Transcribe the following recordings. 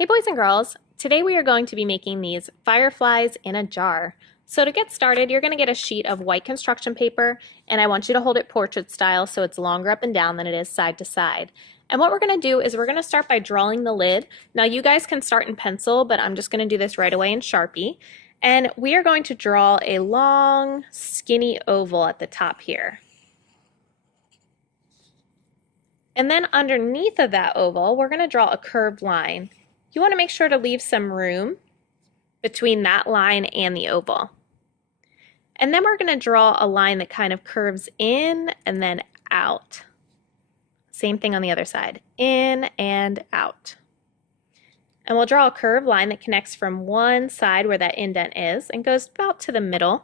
Hey boys and girls, today we are going to be making these fireflies in a jar. So to get started, you're going to get a sheet of white construction paper, and I want you to hold it portrait style so it's longer up and down than it is side to side. And what we're going to do is we're going to start by drawing the lid. Now you guys can start in pencil, but I'm just going to do this right away in Sharpie. And we are going to draw a long, skinny oval at the top here. And then underneath of that oval, we're going to draw a curved line. You want to make sure to leave some room between that line and the oval. And then we're going to draw a line that kind of curves in and then out. Same thing on the other side, in and out. And we'll draw a curved line that connects from one side where that indent is and goes about to the middle.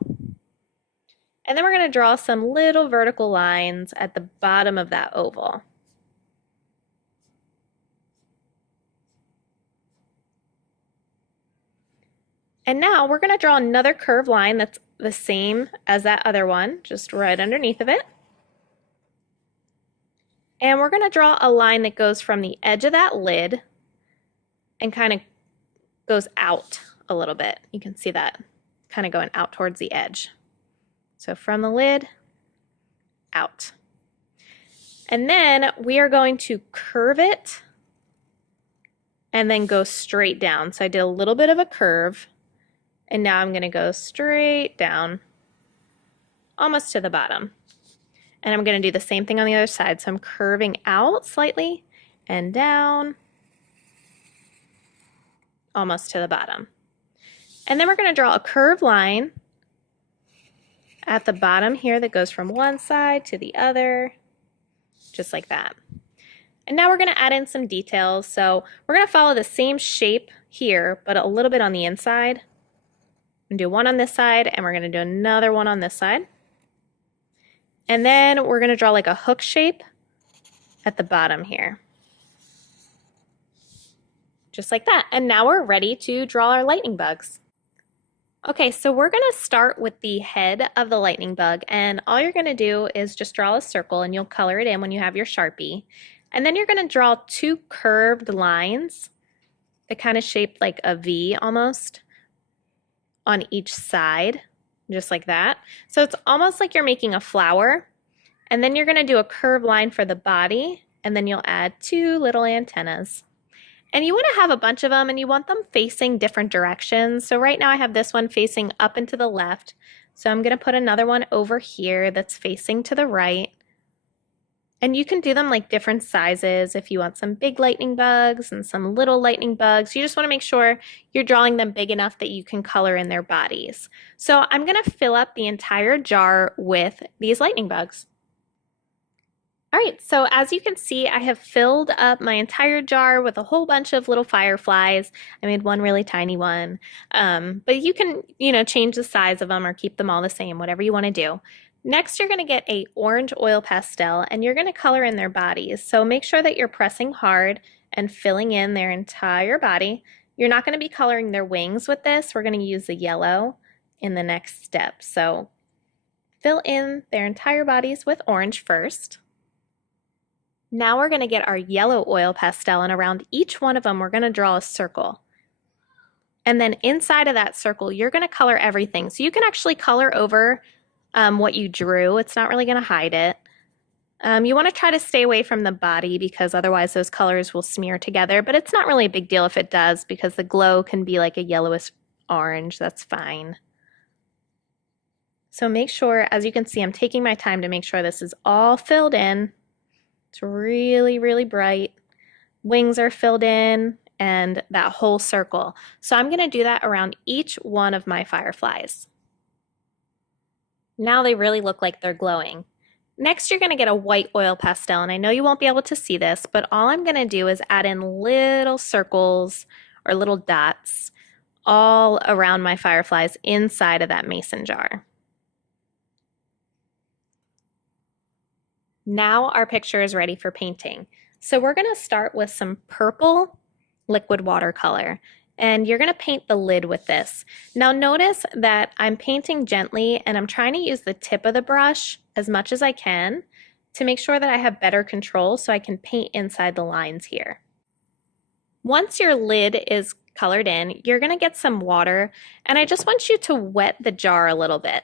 And then we're going to draw some little vertical lines at the bottom of that oval. And now we're going to draw another curved line that's the same as that other one, just right underneath of it. And we're going to draw a line that goes from the edge of that lid and kind of goes out a little bit. You can see that kind of going out towards the edge. So from the lid, out. And then we are going to curve it and then go straight down. So I did a little bit of a curve. And now I'm going to go straight down, almost to the bottom. And I'm going to do the same thing on the other side. So I'm curving out slightly and down, almost to the bottom. And then we're going to draw a curved line at the bottom here that goes from one side to the other, just like that. And now we're going to add in some details. So we're going to follow the same shape here, but a little bit on the inside. I'm going to do one on this side, and we're going to do another one on this side. And then we're going to draw like a hook shape at the bottom here. Just like that. And now we're ready to draw our lightning bugs. Okay, so we're going to start with the head of the lightning bug, and all you're going to do is just draw a circle, and you'll color it in when you have your Sharpie. And then you're going to draw two curved lines that kind of shape like a V almost on each side, just like that. So it's almost like you're making a flower, and then you're going to do a curved line for the body, and then you'll add two little antennas. And you want to have a bunch of them, and you want them facing different directions. So right now I have this one facing up and to the left, so I'm going to put another one over here that's facing to the right. And you can do them like different sizes if you want some big lightning bugs and some little lightning bugs. You just want to make sure you're drawing them big enough that you can color in their bodies. So I'm going to fill up the entire jar with these lightning bugs. All right, so as you can see, I have filled up my entire jar with a whole bunch of little fireflies. I made one really tiny one, but you can, change the size of them or keep them all the same, whatever you want to do. Next, you're going to get an orange oil pastel, and you're going to color in their bodies. So make sure that you're pressing hard and filling in their entire body. You're not going to be coloring their wings with this. We're going to use the yellow in the next step. So fill in their entire bodies with orange first. Now we're going to get our yellow oil pastel, and around each one of them, we're going to draw a circle. And then inside of that circle, you're going to color everything. So you can actually color over what you drew. It's not really going to hide it. You want to try to stay away from the body because otherwise those colors will smear together, but it's not really a big deal if it does because the glow can be like a yellowish orange. That's fine. So make sure, as you can see, I'm taking my time to make sure this is all filled in. It's really, really bright. Wings are filled in and that whole circle. So I'm going to do that around each one of my fireflies. Now they really look like they're glowing. Next, you're going to get a white oil pastel, and I know you won't be able to see this, but all I'm going to do is add in little circles or little dots all around my fireflies inside of that mason jar. Now our picture is ready for painting. So we're going to start with some purple liquid watercolor. And you're going to paint the lid with this. Now notice that I'm painting gently and I'm trying to use the tip of the brush as much as I can to make sure that I have better control so I can paint inside the lines here. Once your lid is colored in, you're going to get some water, and I just want you to wet the jar a little bit.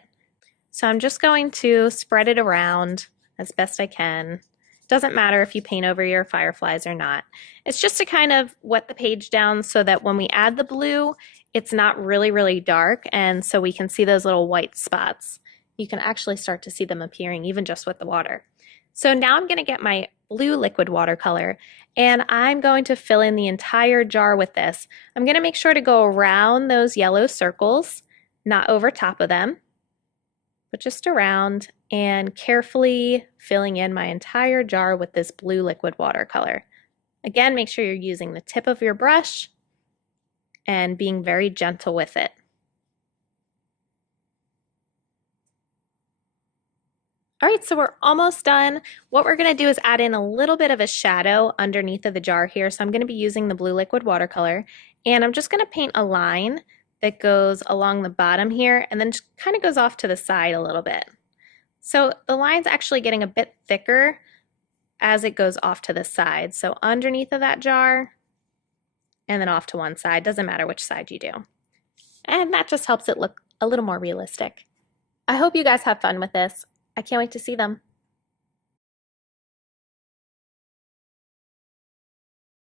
So I'm just going to spread it around as best I can. Doesn't matter if you paint over your fireflies or not. It's just to kind of wet the page down so that when we add the blue, it's not really, really dark, and so we can see those little white spots. You can actually start to see them appearing even just with the water. So now I'm going to get my blue liquid watercolor, and I'm going to fill in the entire jar with this. I'm going to make sure to go around those yellow circles, not over top of them, but just around, and carefully filling in my entire jar with this blue liquid watercolor. Again, make sure you're using the tip of your brush and being very gentle with it. All right, so we're almost done. What we're gonna do is add in a little bit of a shadow underneath of the jar here. So I'm gonna be using the blue liquid watercolor, and I'm just gonna paint a line that goes along the bottom here and then just kind of goes off to the side a little bit. So the line's actually getting a bit thicker as it goes off to the side. So underneath of that jar and then off to one side, doesn't matter which side you do. And that just helps it look a little more realistic. I hope you guys have fun with this. I can't wait to see them.